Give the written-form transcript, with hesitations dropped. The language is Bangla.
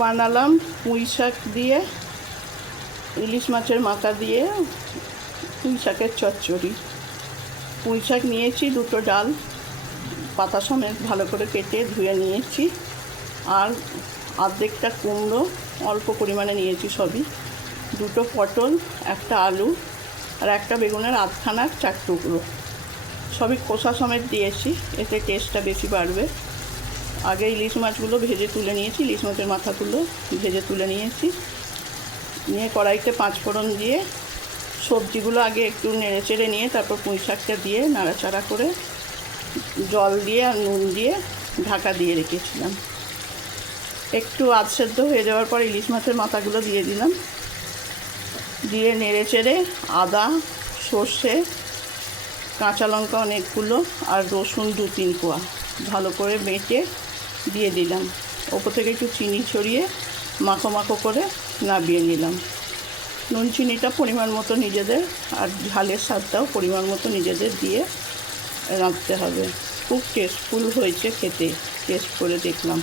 বানালাম পুঁই শাক দিয়ে, ইলিশ মাছের মাথা দিয়ে পুঁই শাকের চচ্চড়ি। পুঁই শাক নিয়েছি দুটো ডাল, পাতা সমেত ভালো করে কেটে ধুয়ে নিয়েছি, আর অর্ধেকটা কুমড়ো অল্প পরিমাণে নিয়েছি সবই, দুটো পটল, একটা আলু আর একটা বেগুনের আধখানা 4 টুকরো, সবই খোসা সমেত দিয়েছি, এতে টেস্টটা বেশি বাড়বে। আগে ইলিশ মাছগুলো ভেজে তুলে নিয়েছি, ইলিশ মাছের মাথাগুলো ভেজে তুলে নিয়েছি, নিয়ে কড়াইতে 5 ফোড়ন দিয়ে সবজিগুলো আগে একটু নেড়ে চেড়ে নিয়ে তারপর পুঁই শাকটা দিয়ে নাড়াচাড়া করে জল দিয়ে আর নুন দিয়ে ঢাকা দিয়ে রেখেছিলাম। একটু আধ সেদ্ধ হয়ে যাওয়ার পর ইলিশ মাছের মাথাগুলো দিয়ে দিলাম, দিয়ে নেড়ে চেড়ে আদা, সর্ষে, কাঁচা লঙ্কা অনেকগুলো আর রসুন 2-3 কোয়া ভালো করে বেটে দিয়ে দিলাম। ওপর থেকে একটু চিনি ছড়িয়ে মাখো মাখো করে নামিয়ে নিলাম। নুন চিনিটা পরিমাণ মতো নিজেদের, আর ঝালের স্বাদটাও পরিমাণ মতো নিজেদের দিয়ে রাঁধতে হবে। খুব টেস্টফুল হয়েছে খেতে, টেস্ট করে দেখলাম।